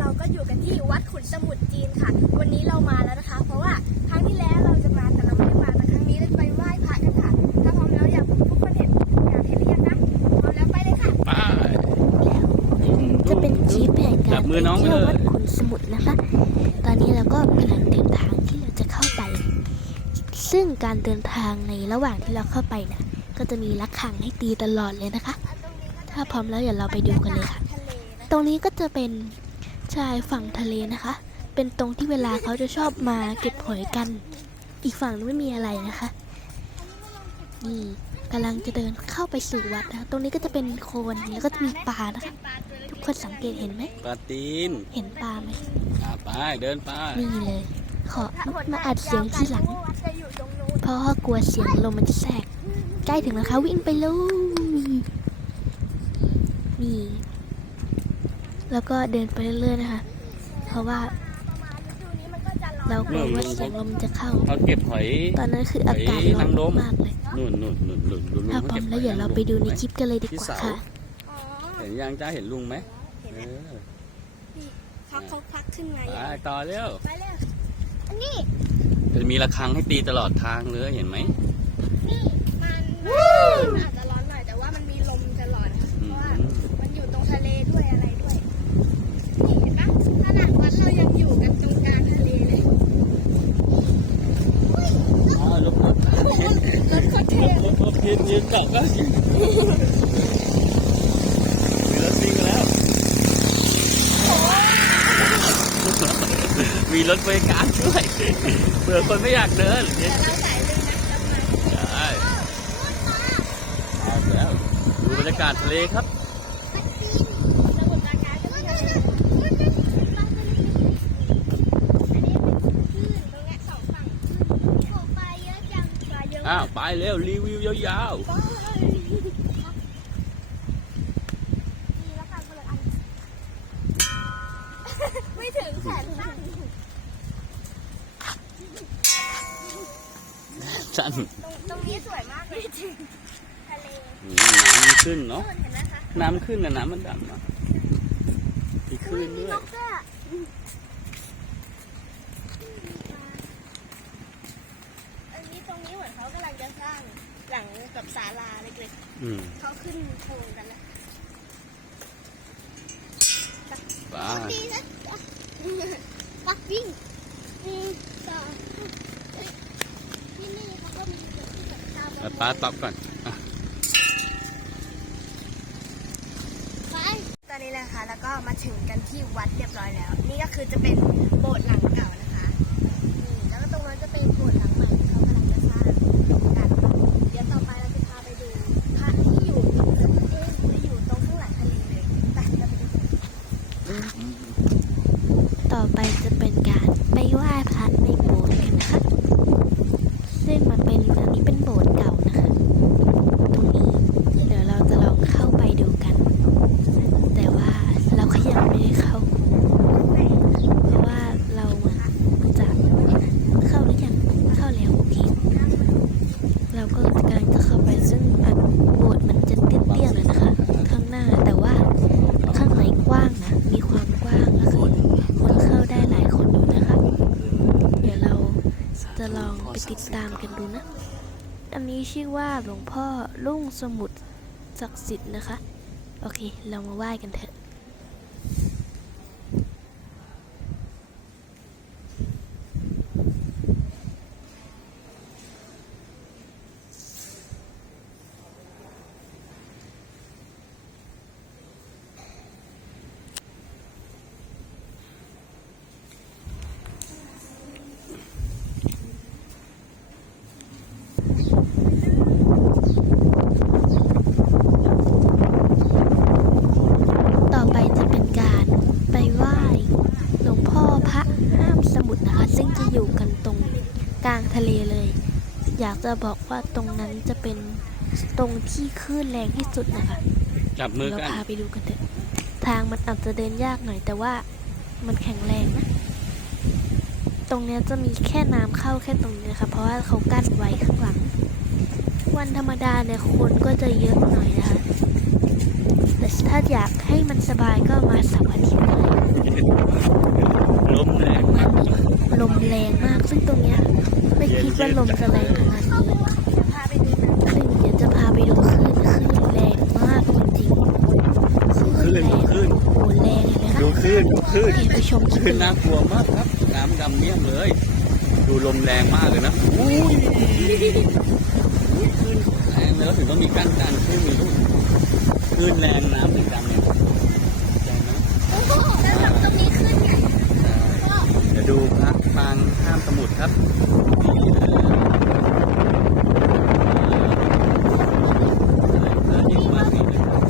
เราก็อยู่กันที่วัดขุนสมุทรจีนค่ะ วันนี้เรามาแล้วนะคะ เพราะว่าครั้งที่แล้วเราจะมาแต่เราไม่ได้มาแต่ครั้งนี้เราจะไปไหว้พระกันค่ะ ถ้าพร้อมแล้วอยากทุกคนเห็นอยากเห็นหรือยังคะพร้อมแล้วไปเลยค่ะไปจะเป็นคลิปแห่งจัการบไปมือน้องเที่ยวไปเลยวัดขุนสมุทรนะคะ ตอนนี้เราก็กำลังเดินทางที่เราจะเข้าไป ซึ่งการเดินทางในระหว่างที่เราเข้าไปนะก็จะมีระฆังให้ตีตลอดเลยนะคะ ถ้าพร้อมแล้วเดี๋ยวเราไปดูกันเลยค่ะทะเลนะตรงนี้ก็จะเป็น ชายฝั่งทะเลนะคะ เป็นตรงที่เวลาเขาจะชอบมาเก็บหอยกัน อีกฝั่งไม่มีอะไรนะคะ นี่กำลังจะเดินเข้าไปสู่วัดนะคะตรงนี้ก็จะเป็นโคลนแล้วก็จะมีปลานะคะ ทุกคนสังเกตเห็นไหมปลาตีนเห็นปลาไหมอะไปเดินไปนี่เลย ขอมาอัดเสียงที่หลังวัดจะอยู่ตรงนู้นเพราะว่ากลัวเสียงลมมันจะแทรกใกล้ถึงแล้วคะวิ่งไปเลยนี่ แล้วก็เดินไปเรื่อยๆนะคะ เพราะว่าประมาณฤดูนี้มันก็จะร้อนเรากลัวว่าเสียงลมจะเข้า เขาเก็บหอยตอนนั้นคืออากาศเฮ้ยร้อนนางรมมากเลยนู่นนู่นนู่นนู่นลุงถ้าเขาพร้อเก็มบแล้วเดี๋ยวเราไปดูในคลิปกันเลยดีกว่าค่ะอ๋อเห็นยังจ้าเห็นลุงไหมเห็นเอไหมอเขาเขาพักขึ้นมาไปอย่างต่อเร็วไปเร็วอันนี้จะมีระฆังให้ตีตลอดทางเลยเห็นไหม นี่มันมันอาจจะร้อนหน่อยแต่ว่ามันมีลมตลอดค่ะเพ อื ราะ ม ว่ามันอยู่ตรงทะเลด้วยอะไรด้วย นี่เห็นปะขนาดวัดเรายังอยู่กันตรงกลางทะเลเลย อ้าวรถรถ รถโคตรเท่ รถรถยืนยืน เกาะก็ยืนมีรถวิ่งมาแล้ว มีรถบริการด้วยเผื่อคนไม่อยากเดินแต่เราสายเลยนะเรามาได้เอาแล้วดูบรรยากาศทะเลครับ สมุทรปราการก็มีทะเลอันนี้เป็นคลื่นตรงเนี้ยสองฝั่งโอ้ปลาเยอะจังปลาเย อะอ้ามาวกไปเร็วรีวิวยาวปลาเลยมีแล้วกันคนละอันไม่ถึงแขนสั้นๆสั้นตรงตรงนี้สวยมากเลยทะเลนี่น้ำมันขึ้นเนาะนู่นเห็นไหมคะน้ำขึ้นนะน้ำมันดำอะมีคลื่นมีด้วย นกด้วยอะอันนี้ตรงนี้เหมือนเขากำลังจะสร้าง หลังกับศาลาเล็กอืมๆเขาขึ้นโครงกันแล้วไป ดีนะปักวิ่งมีต่อที่นี่เขาก็มีจุดที่แบบตามไปป้าตอบก่อนไปตอนนี้นะคะแล้วก็มาถึงกันที่วัดเรียบร้อยแล้ว นี่ก็คือจะเป็นโบสถ์หลังเก่านะคะนี่แล้วก็ตรงนั้นจะเป็นโบสถ์หลังใหม่ที่เขากำลังจะสร้างกันเดี๋ยวต่อไปเราจะพาไปดูพระที่อยู่แล้วก็เอ๊ะจะอยู่ตรงข้างหลังทะเลเลยไปเราไปดูกัน ต่อไปจะเป็นการไปไหว้พระในโบสถ์กันนะคะ ซึ่งมันเป็นอันนี้เป็นโบสถ์เก่านะคะ ตรงนี้เดี๋ยวเราจะลองเข้าไปดูกัน แต่ว่าเราก็ยังไม่ได้เข้า เพราะว่าเราเหมือนจะเข้าหรือยังเข้าแล้วโอเค เราก็กำลังจะเข้าไปซึ่งอันโบสถ์มันจะเตี้ยๆเลยนะคะ ข้างหน้าแต่ว่าข้างในกว้างนะ มีความกว้างก็คือคนเข้าได้หลายคนอยู่นะคะ เดี๋ยวเราจะลองไปติดตามกันดูนะ อันนี้ ชื่อว่าหลวงพ่อลุ่งสมุทรศักดิ์สิทธิ์นะคะ โอเค เรามาไหว้กันเถอะ อยากจะบอกว่าตรงนั้นจะเป็นตรงที่คลื่นแรงที่สุดนะคะจับมือกันเราพาไปดูกันเถอะ ทางมันอาจจะเดินยากหน่อยแต่ว่ามันแข็งแรงนะ ตรงนี้จะมีแค่น้ำเข้าแค่ตรงนี้นะคะเพราะว่าเขากั้นไว้ข้างหลัง วันธรรมดาเนี่ยคนก็จะเยอะหน่อยนะคะแต่ถ้าอยากให้มันสบายก็มาสัปดาห์ที่ลมแรงมากลมแรงมากซึ่งตรงเนี้ยาดนี้จะพาไปดูหนังซึ่งเดี๋ยวจะพาไปดูคลื่นคลื่นแรงมากจริงๆคลื่นแรงคลื่นโอ้โหแรงเลยนะดูคลื่นดูคลื่นเห็นไปชมคคลื่ลื่นนน่ากลัวมากครับน้ำดำเมี่ยมเลย ดูลมแรงมากเลยนะอุ้ยอุ้ยคลื่นแรงเลยแล้วถึงต้องมีกั้นกันคลื่นมีลูกคลื่นแรงน้ำถึงดำเนี่ยแรงนะแล้วทำตรงนี้ขึ้นไงใช่เดี๋ยวดูางห้ามสมุทรครับนี่นะเออยิ่งมากนี่นะครับ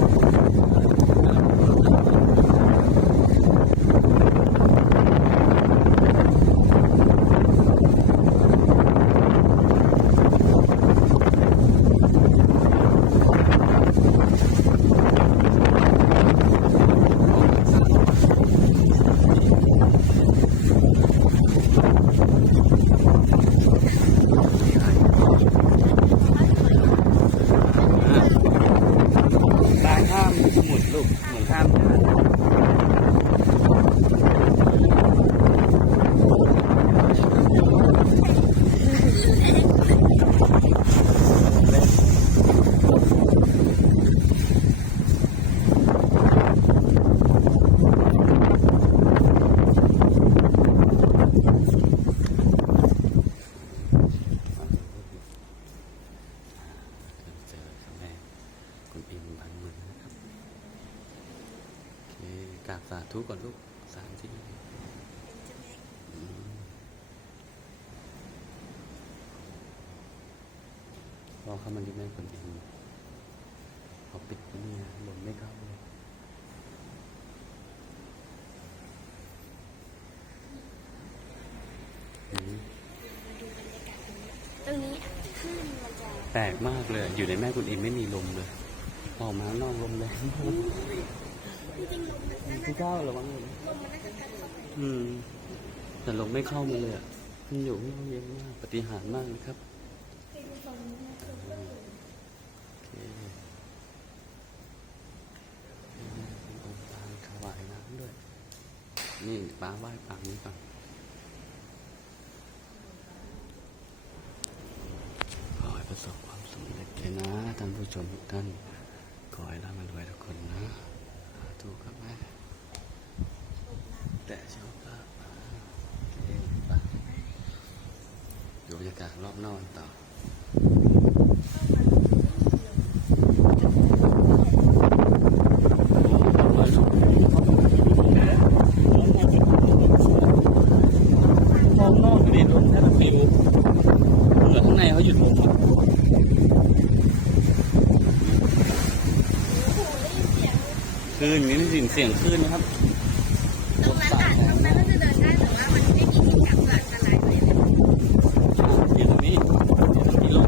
ปางห้ามสมุดลูกเหมือนห้ามน้ำเจอครั้งแรกคุณอิมพันมือนะครับ โอเค กราบสาธุก่อนลูกสามที่อืมรอเข้ามาที่แม่คนอิมเขาปิดนี่นะลมไม่เข้าเลยอืมตรงนี้ขึ้นมันจะแปลกมากเลย อยู่ในแม่คุณอิมไม่มีลมเลย ออกมาข้างนอกลมแรงมาก จริงลมมันน่าพี่ก้าวระวังเลยลมมันน่าจะกระทบอืม แต่ลมไม่เข้ามาเลยอะมันอยู่ไม่เย็นมากปฏิหารมากเลยครับนี่ป้าไหว้ปางนี้ก่อนขอให้ประสบความสำเร็จเลยนะท่านผู้ชมทุกท่าน ขอให้ร่ำรวยทุกคนนะ สาธุครับแม่แต่ชคลาภาโอเคไปดูบรรยากาศรอบนอกต่อ มองนอกอยู่ในรถแค่ฟิวเหมือนข้างในเขาหยุดลมอะค ลื่นนี่ได้ยินเสียงคลื่นนะครับ ตรงนั้นอะตรงนั้นก็จะเดินได้แต่ว่ามันไม่มีที่จับกันอะไรเลย อยู่ตรงนี้อยู่ตรงนี้ลง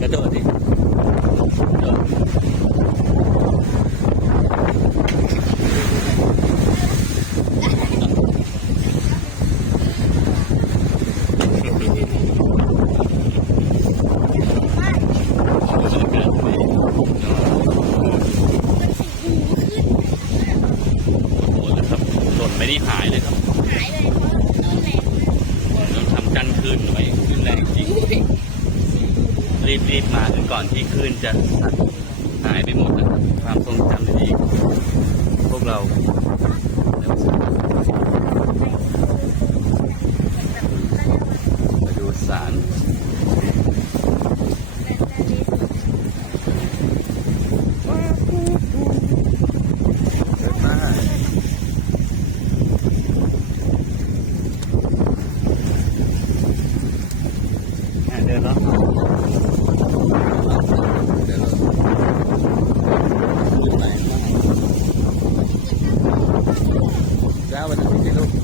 กระโดดดิกระโดด ว่า บรรยากาศดีโอ้โหนะครับหล่นไม่ได้หายเลยครับ หายเลยเพราะลมแรงมาก ต้องทำกันคลื่นไว้คลื่นแรงจริง รีบรีบมาถึงก่ อนที่คลื่นจะสั่น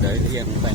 để riêng một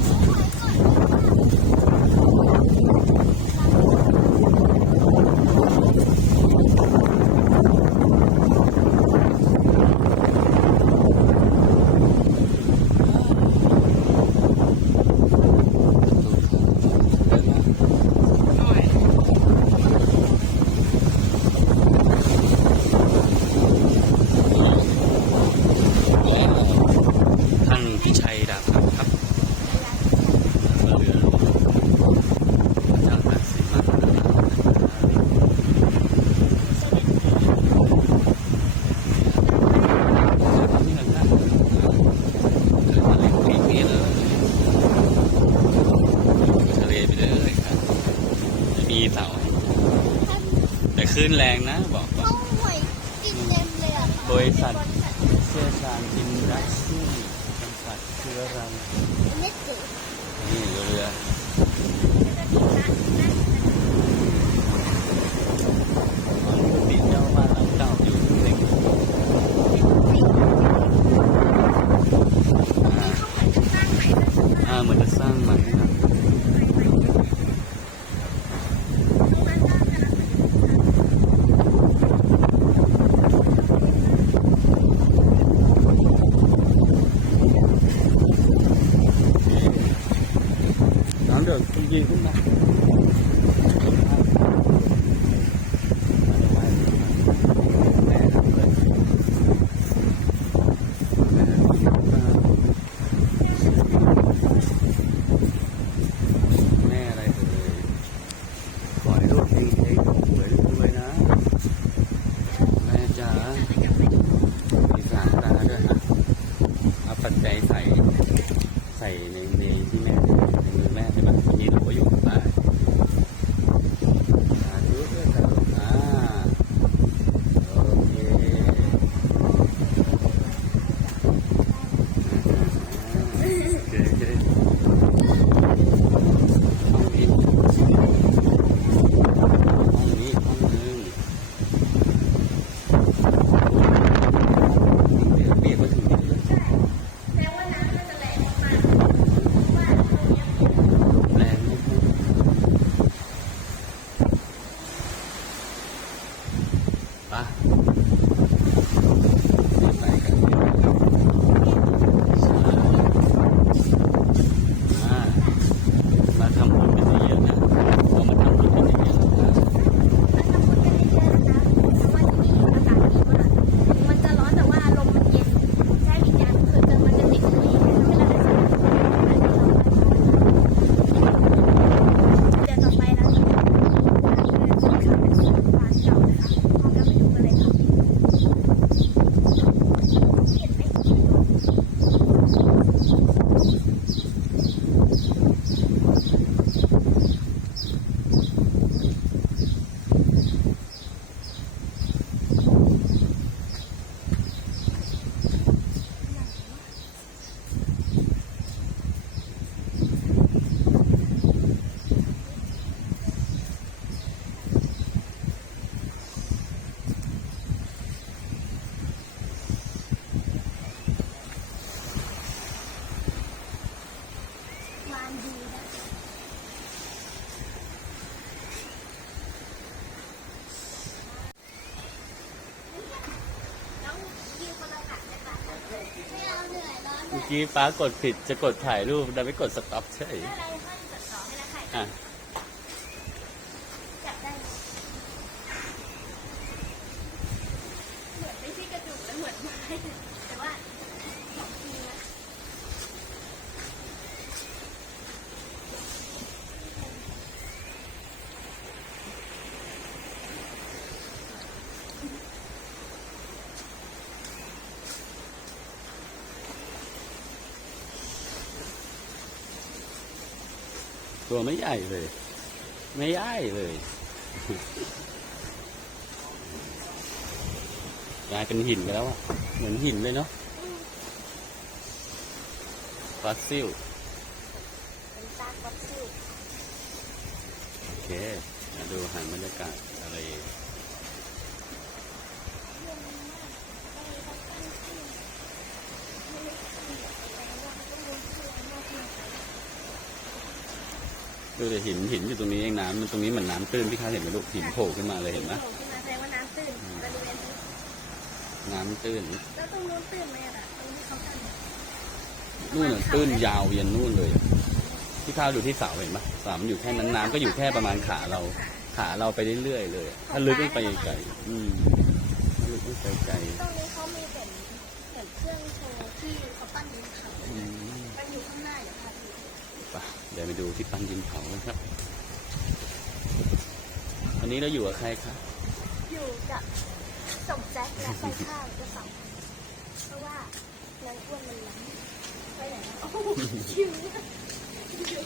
นนี้ที่ลูกเดี๋ยวเรียงไปลื่นแรงนะบอกก่อน เขาหวยกินเต็มเลยอะ บริษัท เชี่ยวชาญอินดัสทรีจำกัดเชื้อรัง ไม่ถึง นี่เรือมีเจ้าบ้านหลังเก่าอยู่เล็กอ่าอ่าเหมือนจะสร้างใหม่นะ น้ำเดือด กี้ป้ากดผิดจะกดถ่ายรูปแต่ไม่กดสต็อปเฉย ไม่อะไรค่อยจดต่อให้ละค่ะ อะ จับได้ไหมเหมือนไม่ใช่กระดูกแล้วเหมือนไม้แต่ว่าของจริงนะ ตัวไม่ใหญ่เลย ไม่ใหญ่เลยกลายเป็นหินไปแล้วอะเหมือนหินเลยเนาะฟอสซิลเป็นซากวัตถุโอเคมาดูหันบรรยากาศอะไร ดูแต่หินหินอยู่ตรงนี้เองน้ำมันตรงนี้เหมือนน้ำตื้นพี่ค้าเห็นไหมลูกหินโผล่ขึ้นมาเลยเห็นไหมโผล่ขึ้นมาแสดงว่าน้ำตื้นบริเวณนี้น้ำตื้นแล้วตรงนู้นตื้นไหมอะตรงที่เขาทำเนี่ยนู่นน่ะตื้นยาวยันนู่นเลยอะพี่ข้าวดูที่เสาเห็นปะเสามันอยู่แค่นั้นน้ำก็อยู่แค่ประมาณขาเรา ขาเราไปเรื่อยๆเลยถ้าลึกลงไปไกลอืมถ้าลึกลงไปไกล ตรงนี้เขามีเป็นเหมือนเครื่องโชว์ที่เขาปั้นดินเขา อืม มันอยู่ข้างหน้าเดี๋ยวพาไปดู ไป เดี๋ยวไปดูที่ปั้นดินเผานะครับ วันนี้เราอยู่กับใครครับ อยู่กับสมแจ็คและไฟข้าวจะสองเพราะว่านางอ้วนมันล้ำไปไหนนะโอ้โหชิวชิว